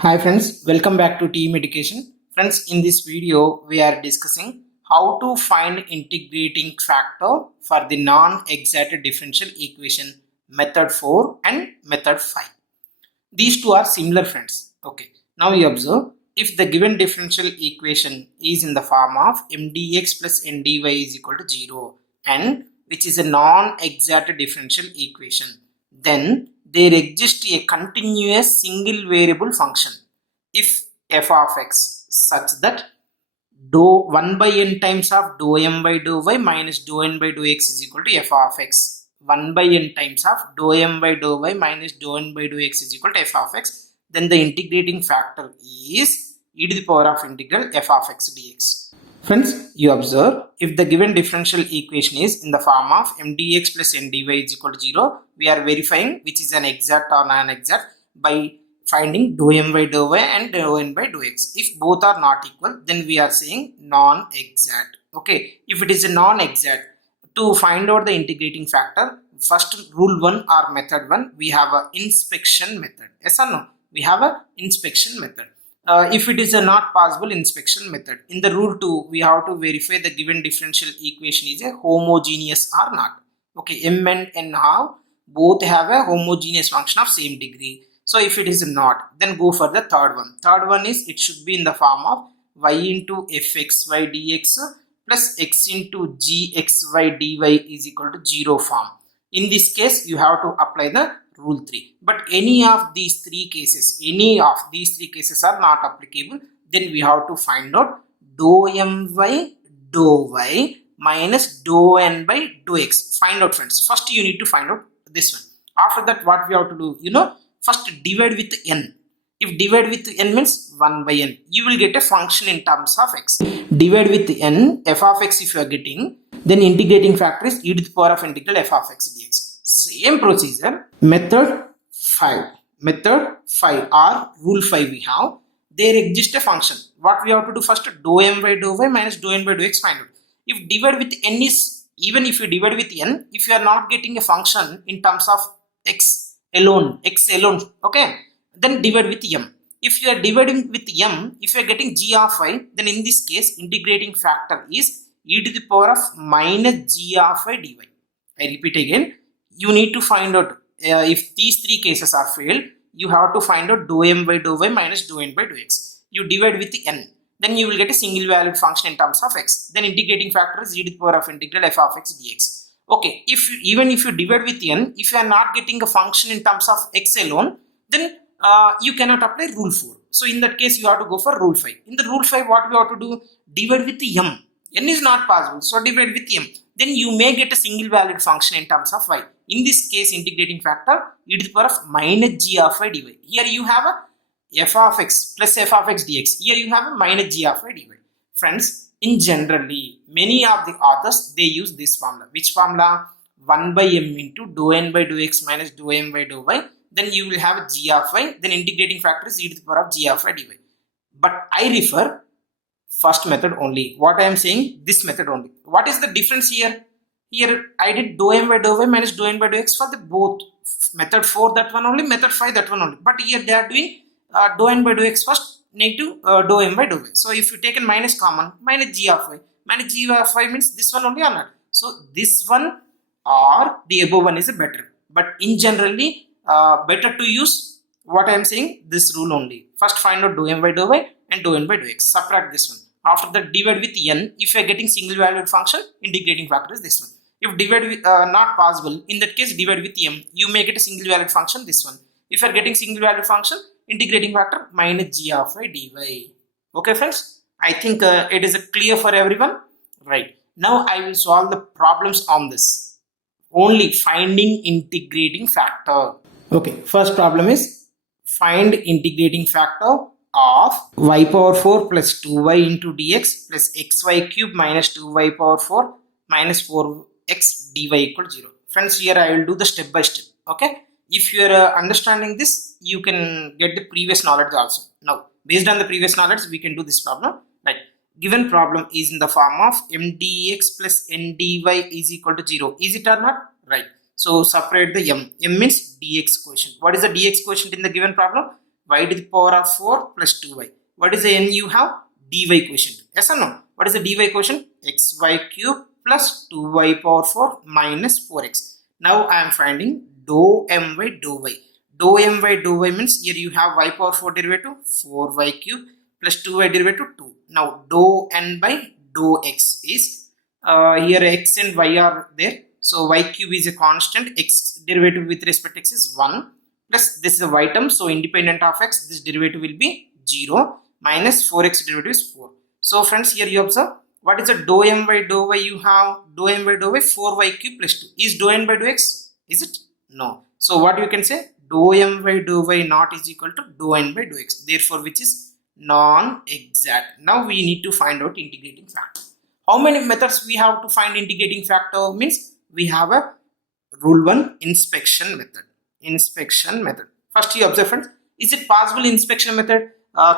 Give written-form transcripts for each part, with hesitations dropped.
Hi friends, welcome back to Team Education. Friends, in this video we are discussing how to find integrating factor for the non-exact differential equation method 4 and method 5. These two are similar friends. Okay, now you observe if the given differential equation is in the form of mdx plus ndy is equal to 0 and which is a non-exact differential equation, then there exists a continuous single variable function if f of x such that dou 1 by n times of dou m by dou y minus dou n by dou x is equal to f of x. 1 by n times of dou m by dou y minus dou n by dou x is equal to f of x. Then the integrating factor is e to the power of integral f of x dx. Friends, you observe if the given differential equation is in the form of mdx plus ndy is equal to 0, we are verifying which is an exact or non-exact by finding dou m by dou y and dou n by dou x. If both are not equal, then we are saying non-exact. Okay, if it is a non-exact, to find out the integrating factor, first rule 1 or method 1, we have a inspection method. Yes or no? We have a inspection method. If it is a not possible, inspection method. In the rule 2, we have to verify the given differential equation is a homogeneous or not. Okay, m and n both have a homogeneous function of same degree. So if it is not, then go for the third one. Third one is it should be in the form of y into fxy dx plus x into gxy dy is equal to 0 form. In this case, you have to apply the rule 3. But any of these three cases are not applicable. Then we have to find out dou my dou y minus dou n by dou x. Find out, friends. First you need to find out this one. After that, what we have to do, first divide with n. If divide with n means 1 by n, you will get a function in terms of x. Divide with n, f of x if you are getting, then integrating factor is e to the power of integral f of x dx. Same procedure. Method 5 or rule 5 we have. There exists a function. What we have to do first, dou m by dou y minus dou n by dou x, find out. If divide with n is, even if you divide with n, if you are not getting a function in terms of x alone, okay, then divide with m. If you are dividing with m, if you are getting g of y, then in this case integrating factor is e to the power of minus g of y dy. I repeat again, you need to find out if these three cases are failed, you have to find out dou m by dou y minus dou n by dou x. You divide with n, then you will get a single valued function in terms of x. Then integrating factor is e to the power of integral f of x dx. Okay, even if you divide with n, if you are not getting a function in terms of x alone, then you cannot apply rule 4. So in that case, you have to go for rule 5. In the rule 5, what we have to do? Divide with m. N is not possible, so divide with m. Then you may get a single valued function in terms of y. In this case, integrating factor e to the power of minus g of y dy. Here you have a f of x plus f of x dx. Here you have a minus g of y dy. Friends, in generally, many of the authors, they use this formula. Which formula? 1 by m into dou n by dou x minus dou m by dou y. Then you will have g of y. Then integrating factor is e to the power of g of y dy. But I refer first method only. What I am saying, this method only. What is the difference here? Here I did dou m by dou y minus dou n by dou x for the both. Method 4 that one only, method 5 that one only. But here they are doing dou n by dou x first, negative dou m by dou y. So if you take a minus common, minus g of y. Minus g of y means this one only or not. So this one or the above one is a better. But in generally, better to use what I am saying, this rule only. First find out dou m by dou y and dou n by dou x. Subtract this one. After that, divide with n. If you are getting single valued function, integrating factor is this one. If divide with not possible, in that case divide with m. You may get a single valued function, this one. If you are getting single valued function, integrating factor minus g of y dy. Okay friends, I think it is clear for everyone. Right, now I will solve the problems on this. Only finding integrating factor. Okay, first problem is find integrating factor of y power 4 plus 2y into dx plus xy cube minus 2y power 4 minus 4x dy equal 0. Friends, here I will do the step by step. Okay, if you are understanding this, you can get the previous knowledge also. Now, based on the previous knowledge, we can do this problem. Right, given problem is in the form of mdx plus ndy is equal to 0. Is it or not? Right, so separate the m. M means dx quotient. What is the dx quotient in the given problem? y to the power of 4 plus 2y. What is the n you have? Dy quotient. Yes or no? What is the dy quotient? Xy cube plus 2y power 4 minus 4x. Now I am finding dou my dou y. Dou my dou y means here you have y power 4 derivative 4y cube plus 2y derivative 2. Now dou n by dou x is here x and y are there. So y cube is a constant, x derivative with respect to x is 1 plus this is a y term, so independent of x this derivative will be 0 minus 4x derivative is 4. So friends, here you observe what is the dou m by dou y you have? Dou m by dou y 4y cube plus 2. Is dou n by dou x? Is it? No. So what you can say? Dou m by dou y not is equal to dou n by dou x. Therefore which is non-exact. Now we need to find out integrating factor. How many methods we have to find integrating factor? Means we have a rule 1 inspection method. Inspection method. First you observe friends, is it possible inspection method?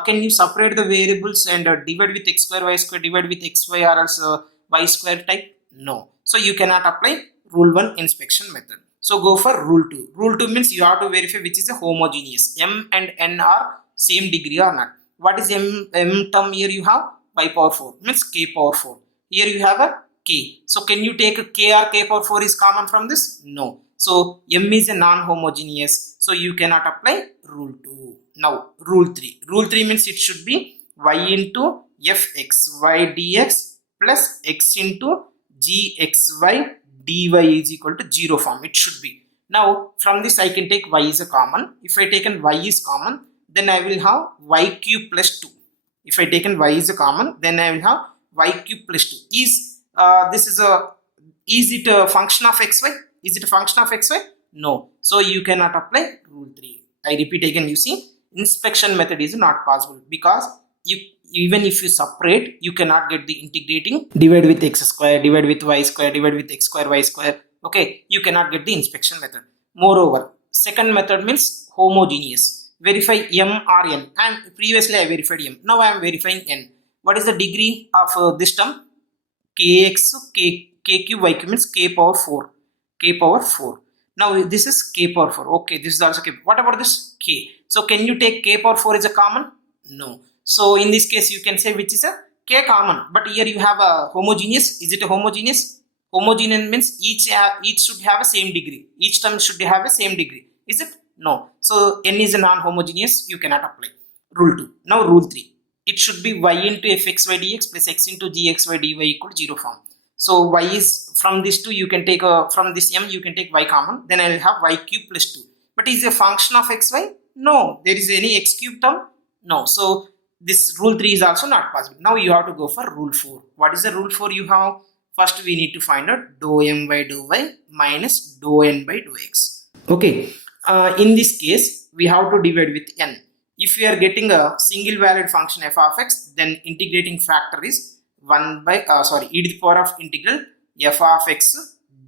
Can you separate the variables and divide with x square, y square, divide with xy or else y square type? No. So you cannot apply rule 1 inspection method. So go for rule 2. Rule 2 means you have to verify which is a homogeneous. M and n are same degree or not. What is m term here you have? Y power 4 means k power 4. Here you have a k. So can you take a k or k power 4 is common from this? No. So m is a non-homogeneous. So you cannot apply rule 2. Now rule 3. Rule 3 means it should be y into fxy dx plus x into gxy dy is equal to 0 form. It should be. Now from this I can take y is a common. If I taken y is common, then I will have y cube plus 2. If I taken y is a common, then I will have y cube plus 2. Is it a function of xy? Is it a function of xy? No. So you cannot apply rule 3. I repeat again, you see, inspection method is not possible because even if you separate, you cannot get the integrating divide with x square, divide with y square, divide with x square, y square. Okay, you cannot get the inspection method. Moreover, second method means homogeneous. Verify m or n. And previously I verified m. Now I am verifying n. What is the degree of this term? Kx, k cube, y cube means k power 4. K power 4. Now this is k power 4. Okay, this is also k. What about this k? So can you take k power 4 as a common? No. So in this case you can say which is a k common. But here you have a homogeneous. Is it a homogeneous? Homogeneous means each should have a same degree. Each term should have a same degree. Is it? No. So n is a non-homogeneous. You cannot apply. Rule 2. Now rule 3. It should be y into fxy dx plus x into gxy dy equal to 0 form. So y is from this 2 you can take from this m you can take y common. Then I will have y cube plus 2. But is it a function of xy? No. There is any x cube term? No. So this rule 3 is also not possible. Now you have to go for rule 4. What is the rule 4 you have? First we need to find out dou m by dou y minus dou n by dou x. Okay. In this case we have to divide with n. If we are getting a single valued function f of x, then integrating factor is 1 by e to the power of integral f of x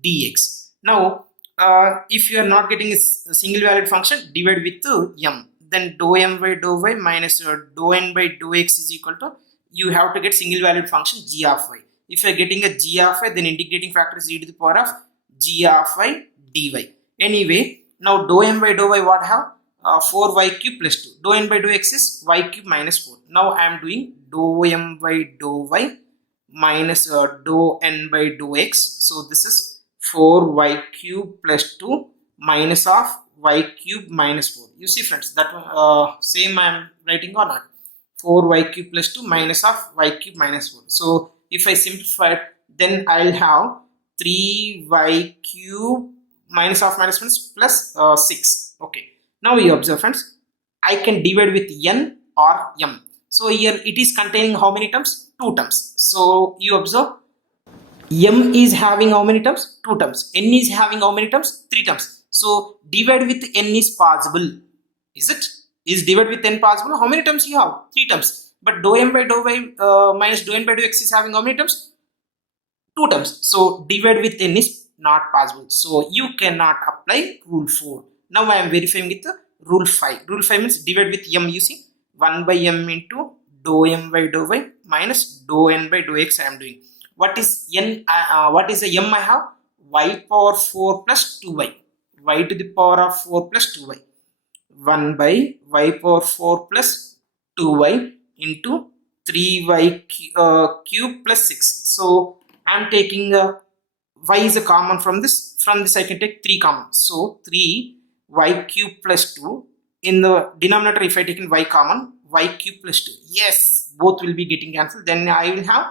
dx. Now if you are not getting a single valued function, divide with m. Then dou m by dou y minus dou n by dou x is equal to, you have to get single valued function g of y. If you are getting a g of y, then integrating factor is e to the power of g of y dy. Anyway, now dou m by dou y what have? 4y cube plus 2. Dou n by dou x is y cube minus 4. Now I am doing dou m by dou y minus dou n by dou x. So this is 4y cube plus 2 minus of y cube minus 4. You see friends, that same I am writing or not? 4y cube plus 2 minus of y cube minus 4. So if I simplify it, then I will have 3y cube minus of minus means plus 6. Okay. Now you observe friends, I can divide with n or m. So here it is containing how many terms? 2 terms. So you observe m is having how many terms? 2 terms. N is having how many terms? 3 terms. So divide with n is possible. Is it? Is divide with n possible? How many terms you have? 3 terms. But dou m by dou y minus dou n by dou x is having how many terms? 2 terms. So divide with n is not possible. So you cannot apply rule 4. Now I am verifying with rule 5. Rule 5 means divide with m. You see 1 by m into dou m by dou y minus dou n by dou x I am doing. What is n? What is the m I have? Y power 4 plus 2y. Y to the power of 4 plus 2y. 1 by y power 4 plus 2y into 3y cube plus 6. So I am taking y is a common from this. From this I can take 3 common. So 3y cube plus 2. In the denominator, if I take in y common, y cube plus 2. Yes, both will be getting cancelled. Then I will have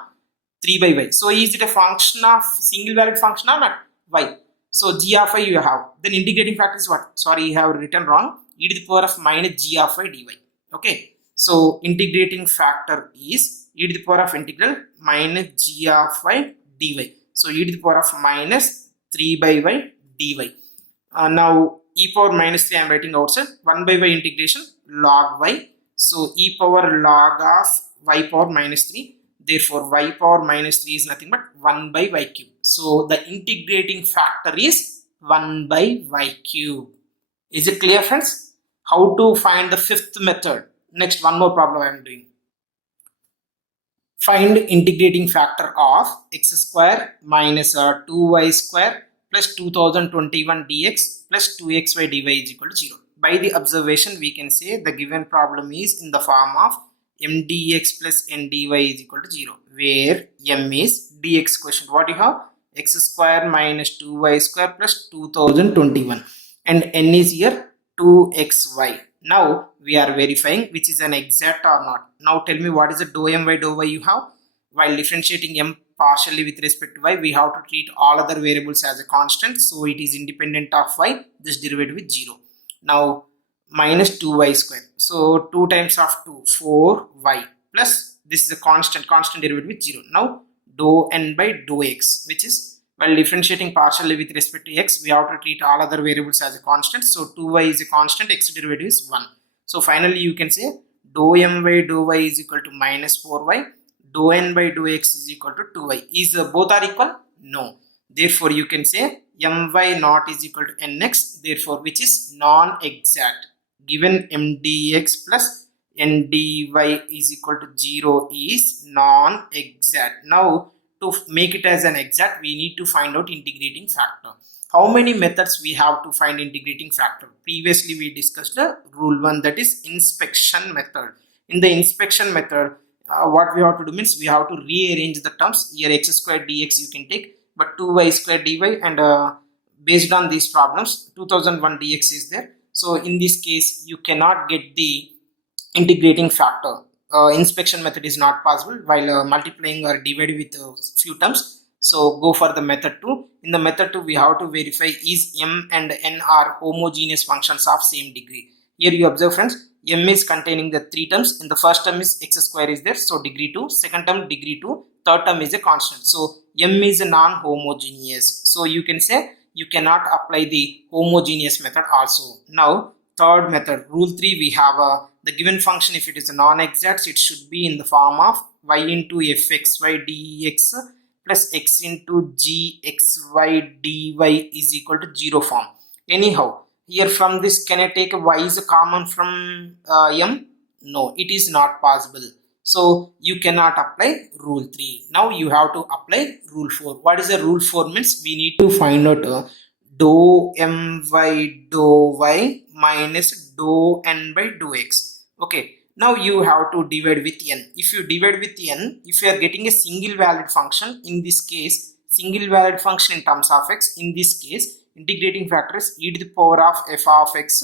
3 by y. So is it a function of single valued function or not? Y. So g of I you have. Then integrating factor is what? Sorry, you have written wrong. E to the power of minus g of I dy. Okay. So integrating factor is e to the power of integral minus g of I dy. So e to the power of minus 3 by y dy. Now e power minus 3 I am writing outside. 1 by y integration log y. So e power log of y power minus 3. Therefore y power minus 3 is nothing but 1 by y cube. So the integrating factor is 1 by y cube. Is it clear, friends? How to find the fifth method? Next, one more problem I am doing. Find integrating factor of x square minus 2y square plus 2021 dx plus 2xy dy is equal to 0. By the observation, we can say the given problem is in the form of m dx plus n dy is equal to 0, where m is dx quotient. What you have? X square minus 2y square plus 2021, and n is here 2xy. Now we are verifying which is an exact or not. Now tell me, what is the dou m by dou y you have? While differentiating m partially with respect to y, we have to treat all other variables as a constant, so it is independent of y. This derivative is 0. Now minus 2y square, so 2 times of 2, 4y, plus this is a constant derivative is 0. Now dou n by dou x, which is, while differentiating partially with respect to x, we have to treat all other variables as a constant, so 2y is a constant, x derivative is 1. So finally you can say dou m by dou y is equal to minus 4y, dou n by dou x is equal to 2y. Is both are equal? No. Therefore you can say my not is equal to nx, therefore which is non-exact. Given m dx plus n dy is equal to 0 is non-exact. Now to make it as an exact, we need to find out integrating factor. How many methods we have to find integrating factor? Previously we discussed the rule 1, that is inspection method. In the inspection method, what we have to do means we have to rearrange the terms. Here x square dx you can take, but 2y square dy, and based on these problems 2001 dx is there. So in this case you cannot get the integrating factor. Inspection method is not possible while multiplying or dividing with few terms. So go for the method 2. In the method 2 we have to verify is m and n are homogeneous functions of same degree. Here you observe, friends, m is containing the 3 terms. In the first term is x square is there, so degree 2, second term degree 2, third term is a constant, so m is a non-homogeneous. So you can say you cannot apply the homogeneous method also. Now third method, rule 3, we have the given function, if it is a non-exact, it should be in the form of y into fxy dx plus x into gxy dy is equal to 0 form. Anyhow, here from this, can I take y is a common from m? No, it is not possible. So you cannot apply rule 3. Now you have to apply rule 4. What is the rule 4 means? We need to find out dou m by dou y minus dou n by dou x. Okay, now you have to divide with n. If you divide with n, if you are getting a single valued function, in this case single valued function in terms of x, in this case integrating factor is e to the power of f of x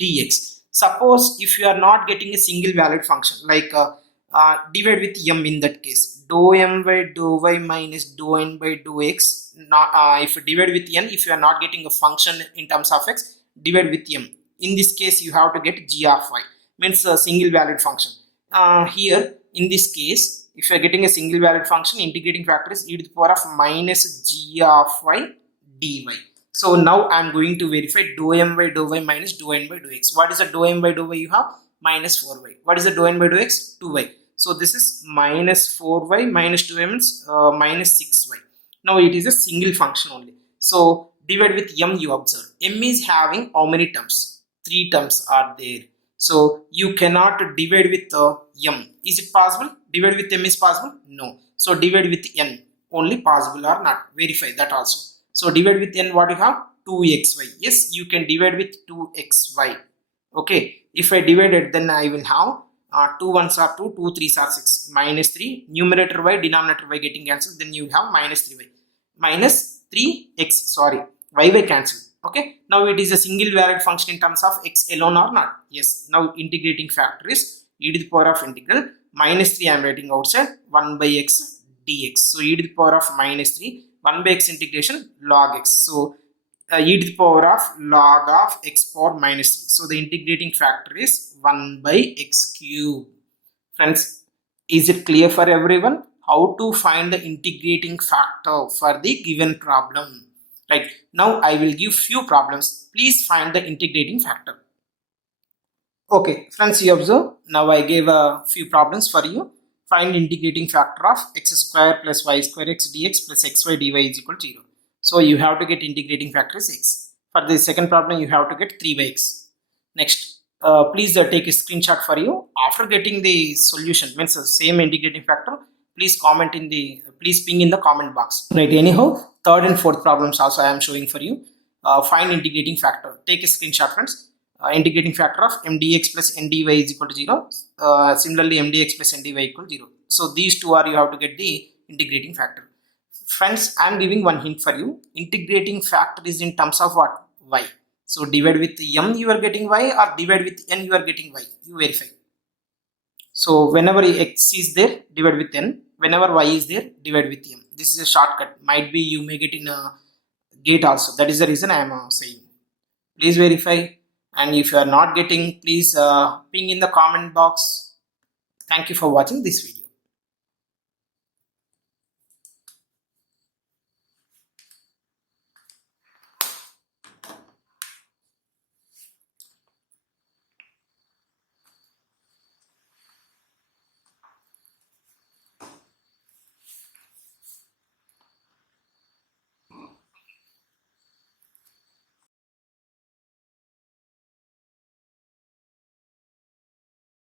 dx. Suppose if you are not getting a single valued function, like divide with m, in that case dou m by dou y minus dou n by dou x. If you divide with n, if you are not getting a function in terms of x, divide with m. In this case you have to get g of y, means a single valued function. Here in this case, if you are getting a single valued function, integrating factor is e to the power of minus g of y dy. So now I am going to verify dou m by dou y minus dou n by dou x. What is the dou m by dou y? You have minus 4y. What is the dou n by dou x? 2y. So this is minus 4y minus 2y means minus 6y. Now it is a single function only. So divide with m, you observe. M is having how many terms? 3 terms are there. So you cannot divide with m. Is it possible? Divide with m is possible? No. So divide with n only possible or not? Verify that also. So divide with n, what you have? 2xy. Yes, you can divide with 2xy. Okay, if I divide it, then I will have 2 ones are 2, 2 threes are 6, minus 3, numerator y, denominator y getting cancelled, then you will have minus 3y, minus 3x, sorry, y cancelled. Okay, now it is a single variable function in terms of x alone or not? Yes. Now integrating factor is e to the power of integral minus 3, I am writing outside, 1 by x dx. So e to the power of minus 3, 1 by x integration log x. So e to the power of log of x power minus 3. So the integrating factor is 1 by x cube. Friends, is it clear for everyone how to find the integrating factor for the given problem? Right, now I will give few problems. Please find the integrating factor. Okay, friends, you observe, now I gave a few problems for you. Find integrating factor of x square plus y square x dx plus xy dy is equal to 0. So you have to get integrating factor is x. For the second problem, you have to get 3 by x. Next, please take a screenshot for you. After getting the solution, means the same integrating factor, please comment in the, please ping in the comment box. Right, anyhow, third and fourth problems also I am showing for you. Find integrating factor. Take a screenshot, friends. Integrating factor of mdx plus ndy is equal to 0. Similarly, mdx plus ndy equal to 0. So these two are, you have to get the integrating factor. Friends, I am giving one hint for you. Integrating factor is in terms of what? Y. So divide with m, you are getting y, or divide with n, you are getting y. You verify. So whenever x is there, divide with n. Whenever y is there, divide with m. This is a shortcut. Might be you make it in a gate also. That is the reason I am saying. Please verify. And if you are not getting, please ping in the comment box. Thank you for watching this video.